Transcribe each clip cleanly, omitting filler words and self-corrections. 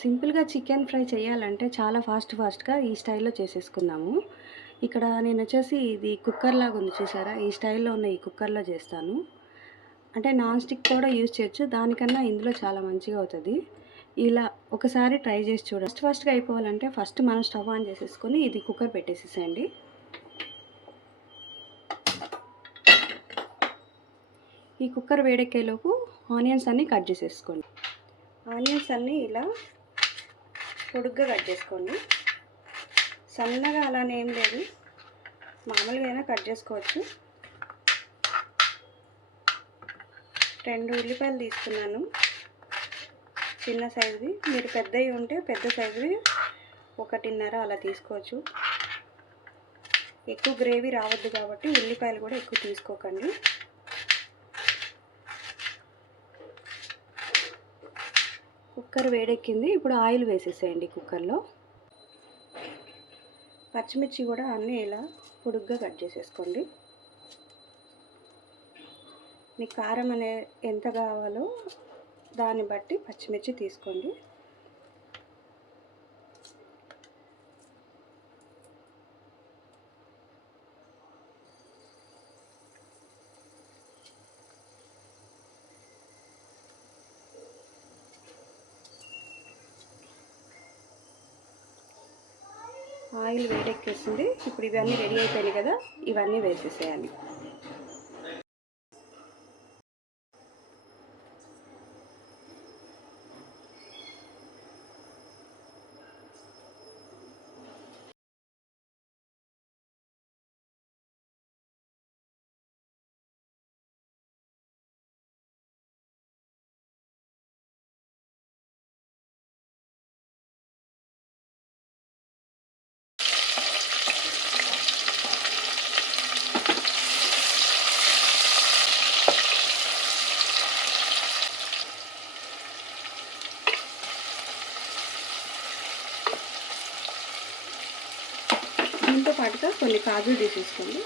సింపుల్‌గా chicken fry చేయాలంటే చాలా ఫాస్ట్‌గా ఈ స్టైల్‌లో చేసేసుకున్నాము. ఇక్కడ నేనొచ్చేసి ఇది కుక్కర్‌లాగా ఉంది చూసారా? ఈ స్టైల్‌లో ఉన్న ఈ కుక్కర్‌లో చేస్తాను. అంటే నాన్ స్టిక్ కూడా యూజ్ చేయొచ్చు. దానికన్నా ఇందులో చాలా మంచిగా అవుతది. ఇలా ఒకసారి ట్రై చేసి చూడండి. ఫాస్ట్‌గా అయిపోవాలంటే ఫస్ట్ మనం స్టవ్ ఆన్ చేసేసుకొని ఇది కుక్కర్ పెట్టేసేసేయండి. ఈ కుక్కర్ వేడెక్కేలోపు ఆనియన్స్ అన్నీ కట్ చేసేసుకోండి. ఆనియన్స్ అన్నీ ఇలా పొడుగ్గా కట్ చేసుకోండి. సన్నగా అలానే ఏం లేదు, మామూలుగా అయినా కట్ చేసుకోవచ్చు. 2 ఉల్లిపాయలు తీసుకున్నాను, చిన్న సైజువి. మీరు పెద్దవి ఉంటే పెద్ద సైజువి 1.5 అలా తీసుకోవచ్చు. ఎక్కువ గ్రేవీ రావద్దు కాబట్టి ఉల్లిపాయలు కూడా ఎక్కువ తీసుకోకండి. కుక్కర్ వేడెక్కింది. ఇప్పుడు ఆయిల్ వేసేసేయండి కుక్కర్లో. పచ్చిమిర్చి కూడా అన్నీ ఇలా పొడుగ్గా కట్ చేసేసుకోండి. మీకు కారం ఎంత కావాలో దాన్ని బట్టి పచ్చిమిర్చి తీసుకోండి. ఆయిల్ వేడెక్కేసింది. ఇప్పుడు ఇవన్నీ రెడీ అయిపోయినాయి కదా, ఇవన్నీ వేసేసేయాలి. దీంతో పాటుగా కొన్ని కాజులు తీసేసుకోండి.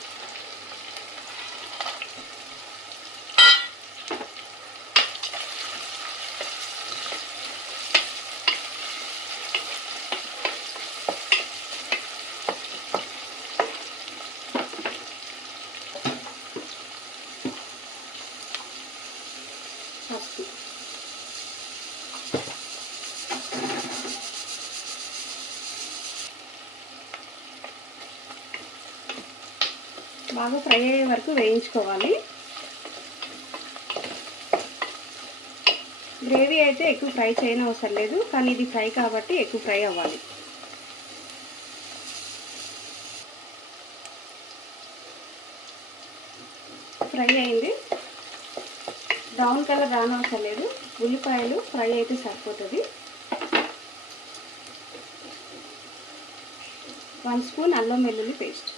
పసుపు, బాగా ఫ్రై అయ్యే వరకు వేయించుకోవాలి. గ్రేవీ అయితే ఎక్కువ ఫ్రై చేయనవసరం లేదు, కానీ ఇది ఫ్రై కాబట్టి ఎక్కువ ఫ్రై అవ్వాలి. ఫ్రై అయింది. బ్రౌన్ కలర్ రానవసరం లేదు, ఉల్లిపాయలు ఫ్రై అయితే సరిపోతుంది. 1 స్పూన్ అల్లం వెల్లుల్లి పేస్ట్,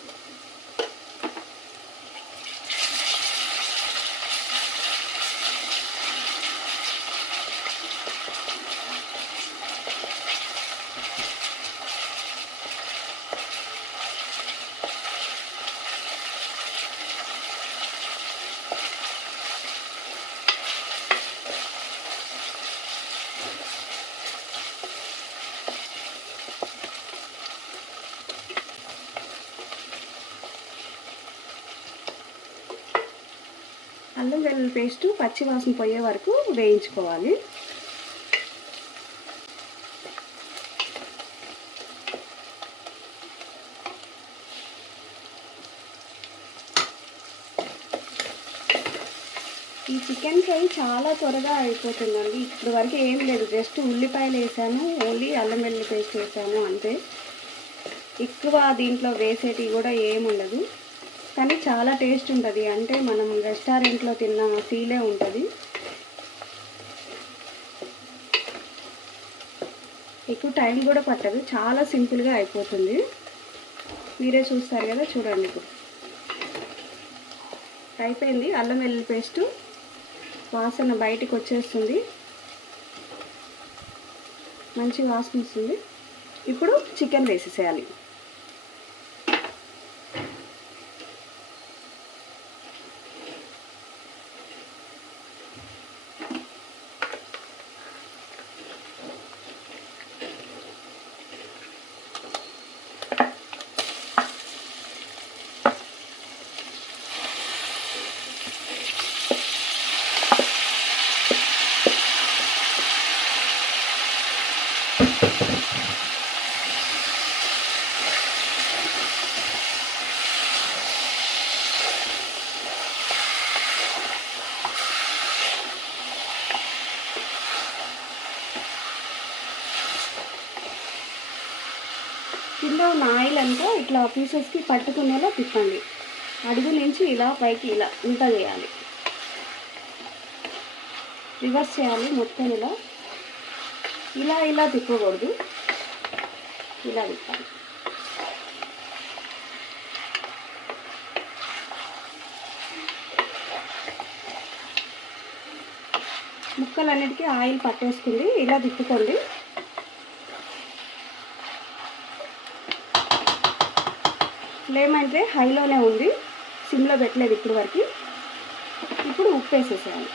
అల్లం వెల్లుల్లి పేస్ట్ పచ్చి వాసన పోయే వరకు వేయించుకోవాలి. ఈ చికెన్ ఫ్రై చాలా త్వరగా అయిపోతుందండి. ఇప్పుడు వరకు ఏం లేదు, జస్ట్ ఉల్లిపాయలు వేసాను, ఓన్లీ అల్లం వెల్లుల్లి పేస్ట్ వేసాను అంతే. ఎక్కువ దీంట్లో వేసేటివి కూడా ఏముండదు, కానీ చాలా టేస్ట్ ఉంటుంది. అంటే మనం రెస్టారెంట్లో తిన్న ఫీలే ఉంటుంది. ఎక్కువ టైం కూడా పట్టదు, చాలా సింపుల్గా అయిపోతుంది. మీరే చూస్తారు కదా, చూడండి. ఇప్పుడు అయిపోయింది. అల్లం వెల్లుల్లి పేస్టు వాసన బయటికి వచ్చేస్తుంది, మంచి వాసన వస్తుంది. ఇప్పుడు చికెన్ వేసేసేయాలి. కింద ఉన్న ఆయిల్ అంతా ఇట్లా పీసెస్కి పట్టుకునేలా తిప్పండి. అడుగు నుంచి ఇలా పైకి ఇలా ఇంత చేయాలి, రివర్స్ చేయాలి మొత్తం. ఇలా ఇలా ఇలా తిప్పకూడదు, ఇలా తిప్పాలి. ముక్కలన్నిటికీ ఆయిల్ పట్టేసుకుంది. ఇలా తిప్పుకోండి. ఫ్లేమ్ అయితే హైలోనే ఉంది, సిమ్లో పెట్టలేదు ఇప్పుడు వరకు. ఇప్పుడు ఉప్పు వేసేసేయాలి.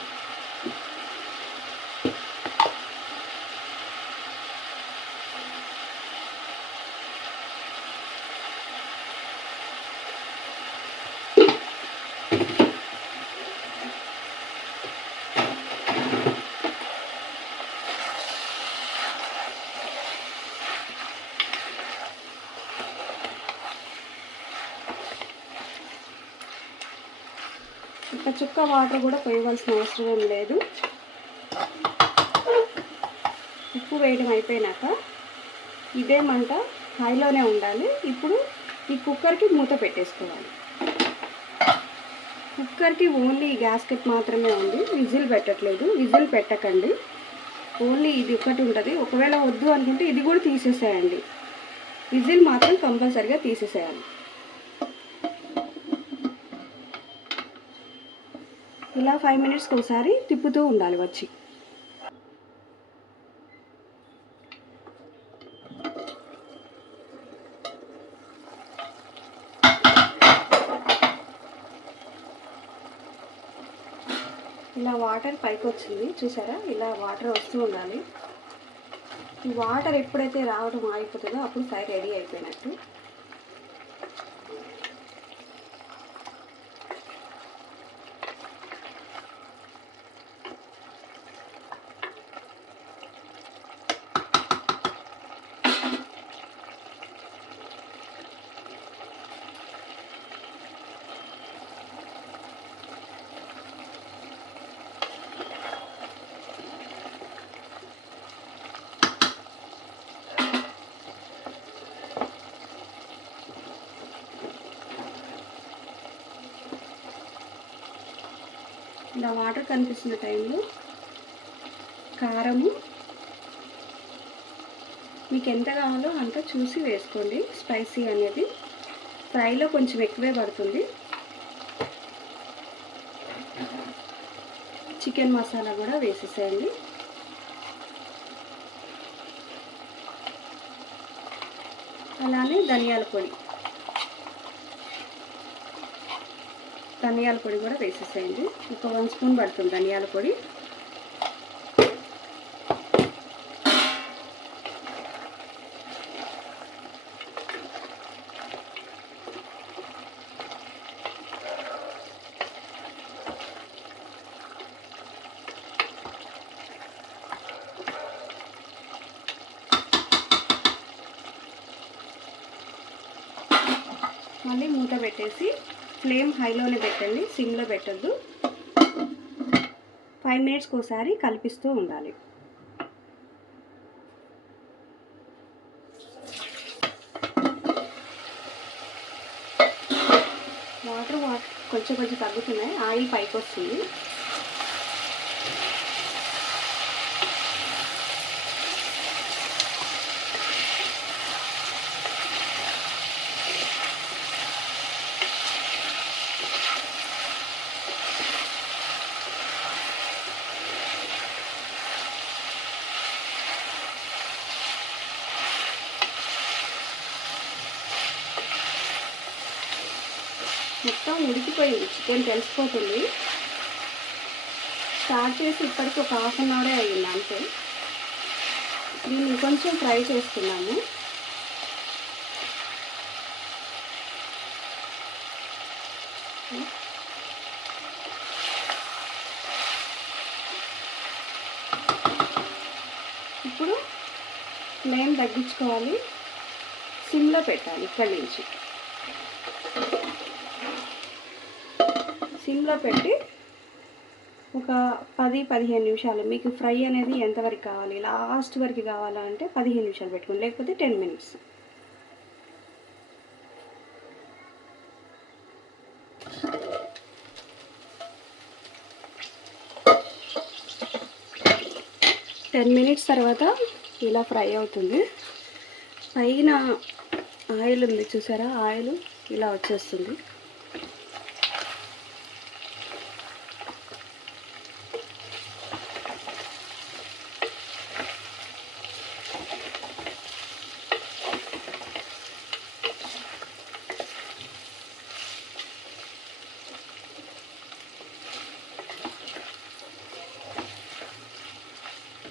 ఒక చుక్క వాటర్ కూడా పోయవలసిన అవసరం ఏం లేదు. ఉప్పు వేయడం అయిపోయినాక ఇదే మంట హైలోనే ఉండాలి. ఇప్పుడు ఈ కుక్కర్కి మూత పెట్టేసుకోవాలి. కుక్కర్కి ఓన్లీ గ్యాస్కెట్ మాత్రమే ఉంది, విజిల్ పెట్టట్లేదు. విజిల్ పెట్టకండి, ఓన్లీ ఇది ఒకటి ఉంటుంది. ఒకవేళ వద్దు అనుకుంటే ఇది కూడా తీసేసేయండి. విజిల్ మాత్రం కంపల్సరిగా తీసేసేయాలి. ఇలా 5 మినిట్స్కి ఒకసారి తిప్పుతూ ఉండాలి వచ్చి. ఇలా వాటర్ పైకి వచ్చింది చూసారా, ఇలా వాటర్ వస్తూ ఉండాలి. ఈ వాటర్ ఎప్పుడైతే రావడం ఆగిపోతుందో అప్పుడు ఫ్రై రెడీ అయిపోయినట్టు. ఇలా వాటర్ కనిపిస్తున్న టైంలో కారము మీకు ఎంత కావాలో అంత చూసి వేసుకోండి. స్పైసీ అనేది ఫ్రైలో కొంచెం ఎక్కువే పడుతుంది. చికెన్ మసాలా కూడా వేసేసేయండి. అలానే ధనియాల పొడి కూడా వేసేసేయండి. ఒక 1 స్పూన్ పడుతుంది ధనియాల పొడి. మళ్ళీ మూత పెట్టేసి ఫ్లేమ్ హైలోనే పెట్టండి, సిమ్లో పెట్టద్దు. 5 మినిట్స్కి ఒకసారి కలిపిస్తూ ఉండాలి. వాటర్ కొంచెం తగ్గుతున్నాయి, ఆయిల్ పైకి వస్తుంది. మొత్తం ఉడికిపోయింది, చికెన్ తెలిసిపోతుంది. స్టార్ట్ చేసి ఇప్పటికి ఒక 1/2 అన్ అవరే అయ్యింది అంతే. దీన్ని కొంచెం ఫ్రై చేసుకున్నాము. ఇప్పుడు ఫ్లేమ్ తగ్గించుకోవాలి, సిమ్లో పెట్టాలి. ఇక్కడి నుంచి సిమ్లో పెట్టి ఒక 10-15 నిమిషాలు, మీకు ఫ్రై అనేది ఎంతవరకు కావాలి, లాస్ట్ వరకు కావాలంటే 15 నిమిషాలు పెట్టుకోండి, లేకపోతే 10 మినిట్స్. తర్వాత ఇలా ఫ్రై అవుతుంది. పైన ఆయిల్ ఉంది చూసారా, ఆయిల్ ఇలా వచ్చేస్తుంది.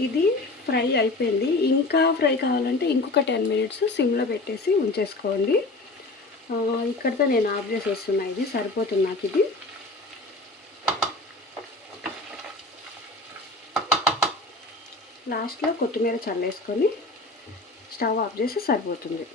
ఇది ఫ్రై అయిపోయింది. ఇంకా ఫ్రై కావాలంటే ఇంకొక 10 మినిట్స్ సిమ్లో పెట్టేసి ఉంచేసుకోండి. ఇక్కడితో నేను ఆఫ్ చేసేస్తున్నా. ఇది సరిపోతుంది నాకు. ఇది లాస్ట్లో కొత్తిమీర చల్లేసుకొని స్టవ్ ఆఫ్ చేసి సరిపోతుంది.